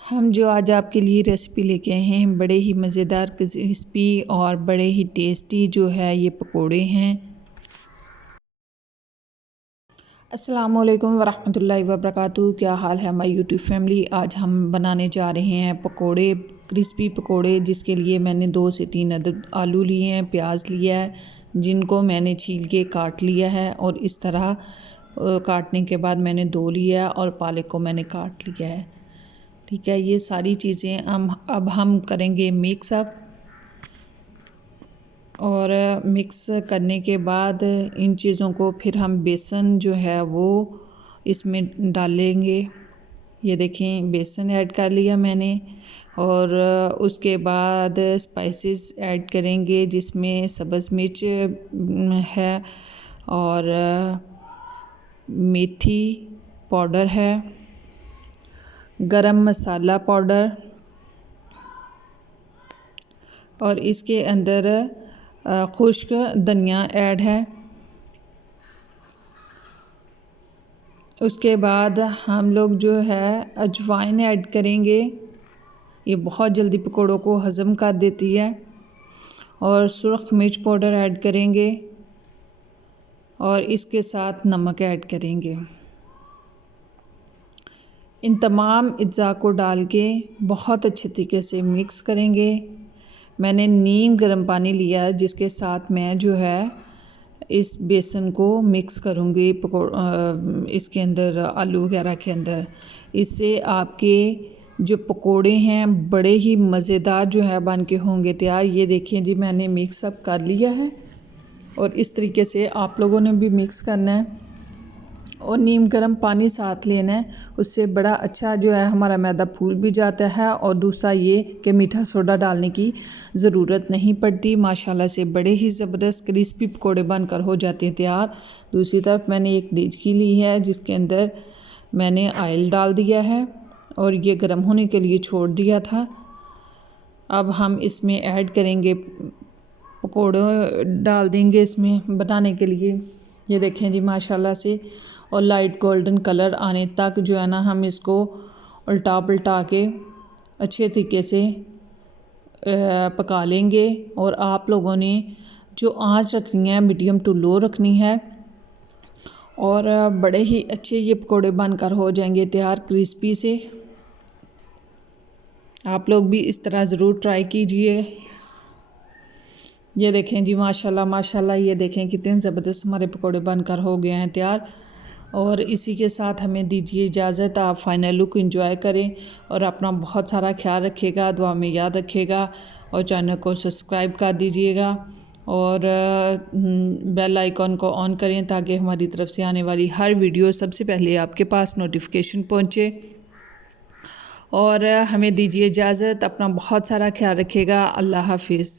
हम जो आज आपके लिए रेसिपी लेके आए हैं, बड़े ही मज़ेदार, क्रिस्पी और बड़े ही टेस्टी जो है ये पकोड़े हैं। अस्सलाम वालेकुम वरहमतुल्लाहि वबरकातुहू। क्या हाल है हमारी यूट्यूब फैमिली। आज हम बनाने जा रहे हैं पकोड़े, क्रिस्पी पकोड़े, जिसके लिए मैंने 2 से 3 अदद आलू लिए हैं, प्याज लिया है, जिनको मैंने छील के काट लिया है और इस तरह काटने के बाद मैंने धो लिया और पालक को मैंने काट लिया है। ठीक है, ये सारी चीज़ें अब हम करेंगे मिक्स अप, और मिक्स करने के बाद इन चीज़ों को फिर हम बेसन जो है वो इसमें डालेंगे। ये देखें, बेसन ऐड कर लिया मैंने और उसके बाद स्पाइसेस ऐड करेंगे, जिसमें सब्ज़ मिर्च है और मेथी पाउडर है, गरम मसाला पाउडर, और इसके अंदर खुश्क धनिया ऐड है। उसके बाद हम लोग जो है अजवाइन ऐड करेंगे, ये बहुत जल्दी पकोड़ों को हज़म कर देती है, और सुर्ख मिर्च पाउडर ऐड करेंगे और इसके साथ नमक ऐड करेंगे। इन तमाम अज्जा को डाल के बहुत अच्छे तरीके से मिक्स करेंगे। मैंने नीम गर्म पानी लिया है, जिसके साथ मैं जो है इस बेसन को मिक्स करूँगी इसके अंदर, आलू वगैरह के अंदर। इससे आपके जो पकोड़े हैं बड़े ही मज़ेदार जो है बन के होंगे तैयार। ये देखिए जी, मैंने मिक्स अप कर लिया है और इस तरीके से आप लोगों ने भी मिक्स करना है और नीम गर्म पानी साथ लेना है। उससे बड़ा अच्छा जो है हमारा मैदा फूल भी जाता है, और दूसरा ये कि मीठा सोडा डालने की ज़रूरत नहीं पड़ती। माशाल्लाह से बड़े ही ज़बरदस्त क्रिस्पी पकोड़े बनकर हो जाते हैं तैयार। दूसरी तरफ मैंने एक देचकी ली है, जिसके अंदर मैंने ऑयल डाल दिया है और ये गर्म होने के लिए छोड़ दिया था। अब हम इसमें ऐड करेंगे, पकोड़े डाल देंगे इसमें बनाने के लिए। ये देखें जी, माशाल्लाह से, और लाइट गोल्डन कलर आने तक जो है ना हम इसको उल्टा पलटा के अच्छे तरीके से पका लेंगे। और आप लोगों ने जो आंच रखनी है मीडियम टू लो रखनी है, और बड़े ही अच्छे ये पकोड़े बनकर हो जाएंगे तैयार क्रिस्पी से। आप लोग भी इस तरह ज़रूर ट्राई कीजिए। ये देखें जी, माशाल्लाह माशाल्लाह, ये देखें कितने ज़बरदस्त हमारे पकोड़े बनकर हो गए हैं तैयार। और इसी के साथ हमें दीजिए इजाज़त। आप फाइनल लुक एंजॉय करें और अपना बहुत सारा ख्याल रखिएगा, दुआ में याद रखिएगा, और चैनल को सब्सक्राइब कर दीजिएगा और बेल आइकॉन को ऑन करें, ताकि हमारी तरफ से आने वाली हर वीडियो सबसे पहले आपके पास नोटिफिकेशन पहुँचे। और हमें दीजिए इजाज़त, अपना बहुत सारा ख्याल रखिएगा। अल्लाह हाफिज़।